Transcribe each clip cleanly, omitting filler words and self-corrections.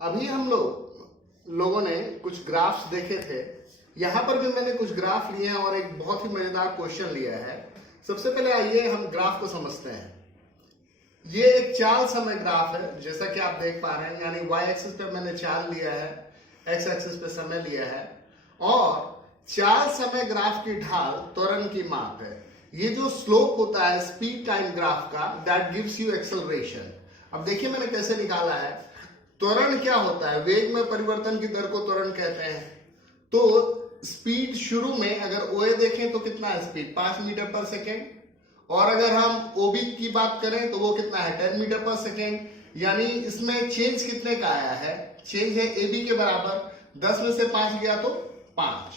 अभी हम लोगों ने कुछ ग्राफ्स देखे थे। यहां पर भी मैंने कुछ ग्राफ लिए हैं और एक बहुत ही मजेदार क्वेश्चन लिया है। सबसे पहले आइए हम ग्राफ को समझते हैं। ये एक चाल समय ग्राफ है, जैसा कि आप देख पा रहे हैं, यानी y एक्सिस पे मैंने चाल लिया है, x एक्सिस पे समय लिया है और चाल समय ग्राफ की ढाल त्वरण की माप है। ये जो स्लोप होता है स्पीड टाइम ग्राफ का, दैट गिव्स यू एक्सेलरेशन। अब देखिए मैंने कैसे निकाला है। त्वरण क्या होता है? वेग में परिवर्तन की दर को त्वरण कहते हैं। तो स्पीड शुरू में अगर ओए देखें तो कितना है स्पीड? 5 मीटर पर सेकेंड। और अगर हम ओबी की बात करें तो वो कितना है? 10 मीटर पर सेकेंड। यानी इसमें चेंज कितने का आया है? चेंज है एबी के बराबर। 10 में से 5 गया तो 5,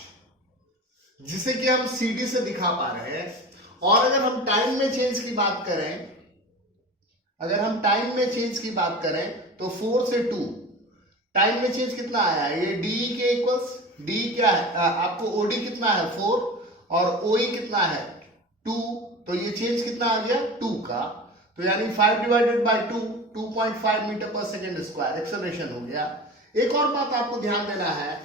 जिसे कि हम सीडी से दिखा पा रहे हैं। और अगर हम टाइम में चेंज की बात करें, तो 4 से 2 टाइम में चेंज कितना आया है? ये डी के इक्वल्स, डी क्या है आपको? ओडी कितना है? 4 और ओई कितना है? 2। तो ये चेंज कितना आ गया? 2 का। तो यानी 5 डिवाइडेड बाय 2, 2.5 मीटर पर सेकेंड स्क्वायर एक्सेलरेशन हो गया। एक और बात आपको ध्यान देना है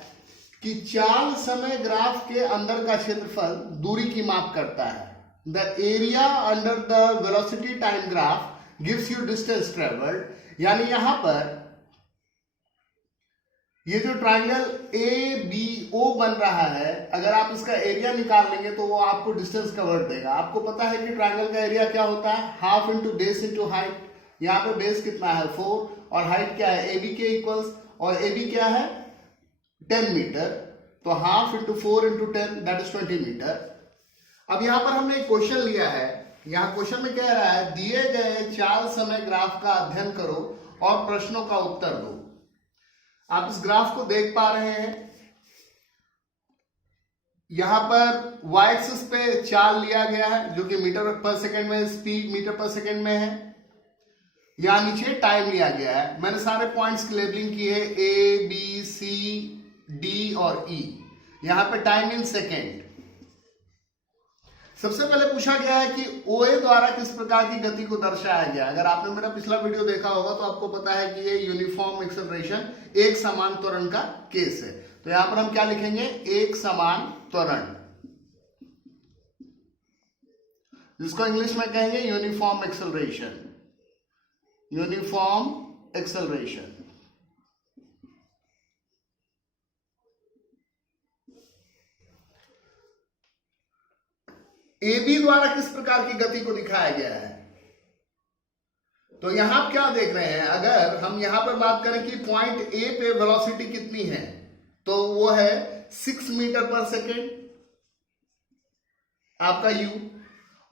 कि चाल समय ग्राफ के अंदर का क्षेत्रफल दूरी की माप करता है। The area under the velocity time graph gives you distance travelled. यानी यहां पर ये जो ट्राइंगल ए बी ओ बन रहा है, अगर आप इसका एरिया निकाल लेंगे तो वो आपको डिस्टेंस कवर्ड देगा। आपको पता है कि ट्राइंगल का एरिया क्या होता है? Half into base into height. यहाँ पे बेस कितना है? 4 और हाइट क्या है? एबी के इक्वल्स, और एबी क्या है? 10 मीटर। तो half into 4 into 10 that is 20 metre. अब यहां पर हमने एक क्वेश्चन लिया है। यहां क्वेश्चन में कह रहा है दिए गए चाल समय ग्राफ का अध्ययन करो और प्रश्नों का उत्तर दो। आप इस ग्राफ को देख पा रहे हैं। यहां पर y एक्सिस पे चाल लिया गया है जो कि मीटर पर सेकेंड में, स्पीड मीटर पर सेकेंड में है। यहां नीचे टाइम लिया गया है। मैंने सारे पॉइंट्स की लेबलिंग की है, ए बी सी डी और ई। यहां पे टाइम इन सेकेंड। सबसे पहले पूछा गया है कि ओए द्वारा किस प्रकार की गति को दर्शाया गया। अगर आपने मेरा पिछला वीडियो देखा होगा तो आपको पता है कि ये यूनिफॉर्म एक्सेलरेशन, एक समान त्वरण का केस है। तो यहां पर हम क्या लिखेंगे? एक समान त्वरण, जिसको इंग्लिश में कहेंगे uniform acceleration. Uniform acceleration. AB द्वारा किस प्रकार की गति को दिखाया गया है? तो यहां आप क्या देख रहे हैं? अगर हम यहां पर बात करें कि पॉइंट A पे वेलोसिटी कितनी है, तो वो है 6 मीटर पर सेकेंड आपका U।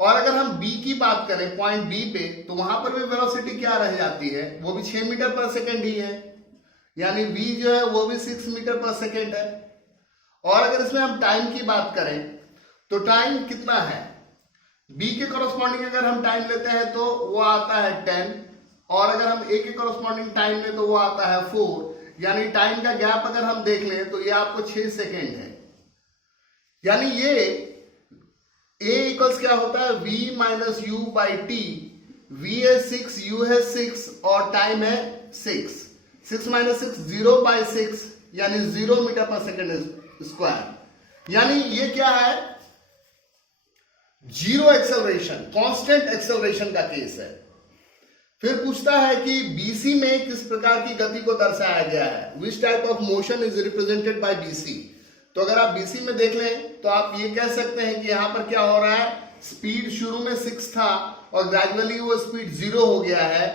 और अगर हम B की बात करें पॉइंट B पे, तो वहां पर भी वेलोसिटी क्या रह जाती है? वो भी 6 मीटर पर सेकेंड ही है। यानी V जो है वो भी 6 मीटर पर सेकेंड है। और अगर इसमें हम टाइम की बात करें तो टाइम कितना है? B के कॉरस्पॉन्डिंग अगर हम टाइम लेते हैं तो वो आता है 10, और अगर हम A के कॉरस्पॉन्डिंग टाइम लें तो वो आता है 4। यानी टाइम का गैप अगर हम देख लें तो ये आपको 6 सेकेंड है। यानी ये A इक्वल्स क्या होता है? V minus you by T. V है 6, U है 6 और टाइम है 6। 6 माइनस 6 0 बाई 6 यानी 0 मीटर पर सेकेंड स्क्वायर। यानी ये क्या है? जीरो एक्सेलरेशन, कांस्टेंट एक्सेलरेशन का केस है। फिर पूछता है कि BC में किस प्रकार की गति को दर्शाया गया है? Which type of motion is represented by BC। तो अगर आप BC में देख लें तो आप ये कह सकते हैं कि यहां पर क्या हो रहा है? स्पीड शुरू में 6 था और ग्रेजुअली वो स्पीड 0 हो गया है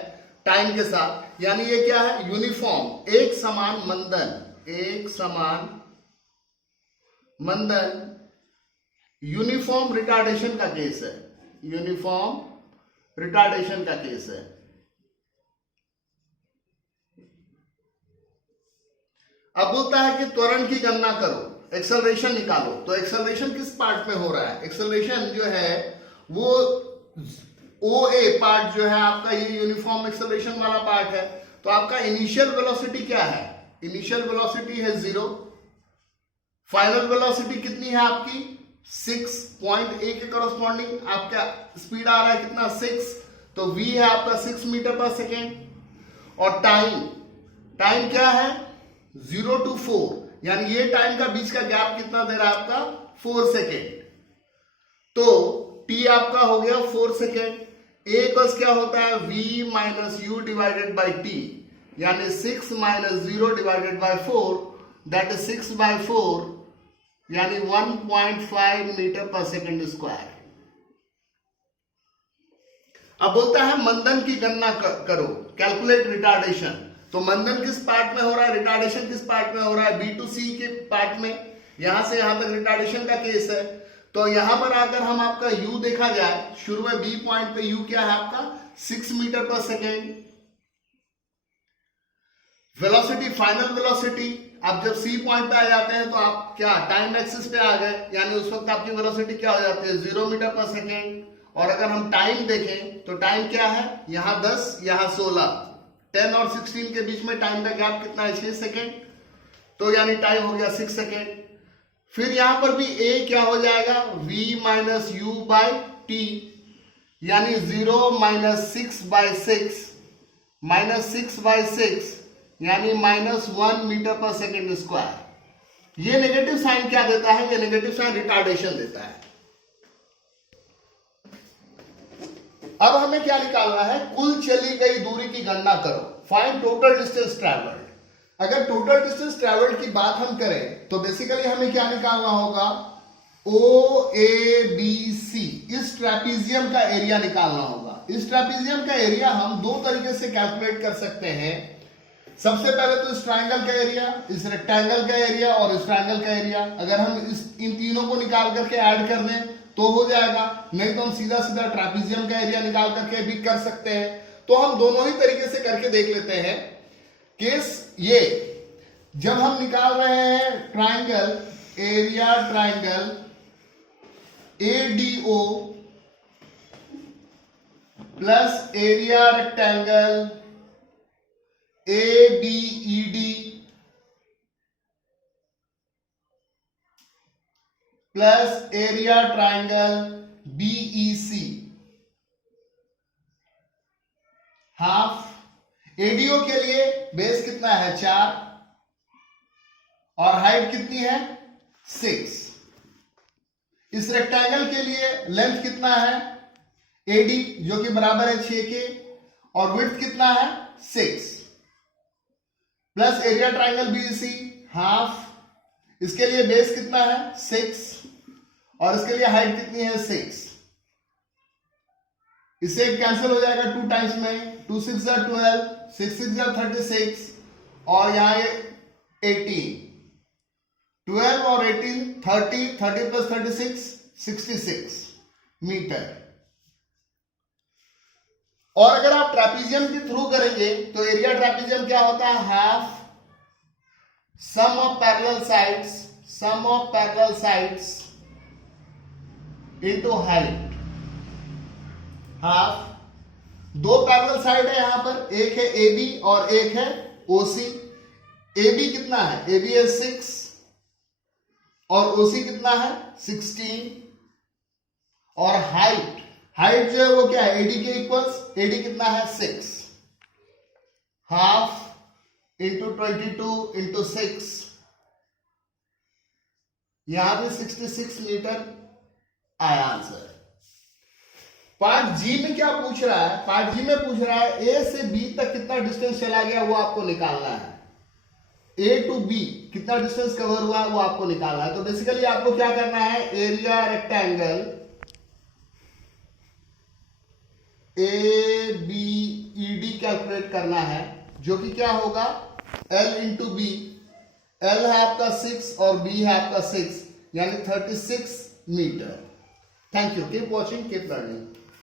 टाइम के साथ। यानी ये क्या है? यूनिफॉर्म, एक समान मंदन, एक समान मंदन, यूनिफॉर्म रिटार्डेशन का केस है। यूनिफॉर्म रिटार्डेशन का केस है। अब बोलता है कि त्वरण की गणना करो, एक्सेलरेशन निकालो। तो एक्सेलरेशन किस पार्ट में हो रहा है? एक्सेलरेशन जो है वो OA पार्ट जो है आपका, ये यूनिफॉर्म एक्सेलरेशन वाला पार्ट है। तो आपका इनिशियल वेलोसिटी क्या है? इनिशियल वेलोसिटी है 0। फाइनल वेलोसिटी कितनी है आपकी? 6। पॉइंट A के कॉरस्पॉन्डिंग आपका स्पीड आ रहा है कितना? 6। तो V है आपका 6 मीटर पर सेकेंड। और टाइम क्या है 0 to 4, यानी ये टाइम का बीच का गैप कितना दे रहा है आपका 4 सेकेंड। तो t आपका हो गया 4 सेकेंड। a बस क्या होता है v minus you divided by t, यानी 6 minus 0 divided by 4, that is 6/4, यानी 1.5 मीटर पर सेकेंड स्क्वायर। अब बोलता है मंदन की गणना करो, कैलकुलेट रिटार्डेशन। तो मंदन किस पार्ट में हो रहा है, रिटार्डेशन किस पार्ट में हो रहा है, B to C के पार्ट में। यहां से यहां तक रिटार्डेशन का केस है। तो यहां पर अगर हम आपका U देखा जाए, शुरू में B पॉइंट पे U क्या है आपका 6 मीटर पर सेकेंड। वेलोसिटी, फाइनल वेलोसिटी, आप जब C पॉइंट पे आ जाते हैं तो आप क्या टाइम एक्सिस पे आ गए, यानी उस वक्त आपकी वेलोसिटी क्या हो जाती है 0 मीटर पर सेकेंड। और अगर हम टाइम देखें तो टाइम क्या है, यहां 10 यहां 16, 10 और 16 के बीच में टाइम का गैप कितना है 6 सेकेंड, तो यानी टाइम हो गया 6 सेकेंड। फिर यहां पर भी a क्या हो जाएगा v minus you by T, यानी 0 माइनस 6/6 माइनस 6/6, यानी -1 मीटर पर सेकेंड स्क्वायर। ये नेगेटिव साइन क्या देता है, ये नेगेटिव साइन रिटार्डेशन देता है। अब हमें क्या निकालना है, कुल चली गई दूरी की गणना करो, फाइंड टोटल डिस्टेंस ट्रैवल्ड। अगर टोटल डिस्टेंस ट्रैवल्ड की बात हम करें तो बेसिकली हमें क्या निकालना होगा, OABC, इस ट्रेपीजियम का एरिया निकालना होगा। इस ट्रेपीजियम का एरिया हम दो तरीके से कैलकुलेट कर सकते हैं। सबसे पहले तो इस ट्रायंगल का एरिया, इस रेक्टेंगल का एरिया और इस ट्रायंगल का एरिया, अगर हम इन तीनों को निकाल करके ऐड कर दें तो हो जाएगा, नहीं तो हम सीधा सीधा ट्रेपीजियम का एरिया निकाल करके भी कर सकते हैं। तो हम दोनों ही तरीके से करके देख लेते हैं। केस ये, जब हम निकाल रहे हैं triangle area, triangle ADO plus area rectangle ABED plus area triangle BEC, half. ADO के लिए बेस कितना है 4 और हाइट कितनी है 6। इस रेक्टेंगल के लिए लेंथ कितना है AD, जो कि बराबर है 6 के, और विड्थ कितना है 6, plus area triangle BEC half. इसके लिए बेस कितना है 6 और इसके लिए हाइट कितनी है 6। इससे कैंसिल हो जाएगा 2 टाइम्स में, 2 6 12, 6 6 36, और यहां 18, 12 और 18 30, 30 प्लस 36 66 मीटर। और अगर आप ट्रेपीजियम के थ्रू करेंगे तो एरिया ट्रेपीजियम क्या होता है, half sum of parallel sides into height. Half, दो पैरेलल साइड है यहां पर, एक है AB और एक है OC। AB कितना है, AB है 6 और OC कितना है 16, और हाइट जो है वो क्या है AD के इक्वल्स, AD कितना है 6, हाफ इंटू 22 इंटू 6, यहां पे 66 मीटर आया आंसर। पार्ट जी में क्या पूछ रहा है, पार्ट जी में पूछ रहा है A से B तक कितना डिस्टेंस चला गया वो आपको निकालना है। A to B कितना डिस्टेंस कवर हुआ है वो आपको निकालना है। तो बेसिकली आपको क्या करना है, एरिया रेक्टेंगल ABED कैलकुलेट करना है, जो कि क्या होगा L इंटू B। L है आपका 6 और B है आपका 6, यानी 36 metre. Thank you, keep watching, keep learning.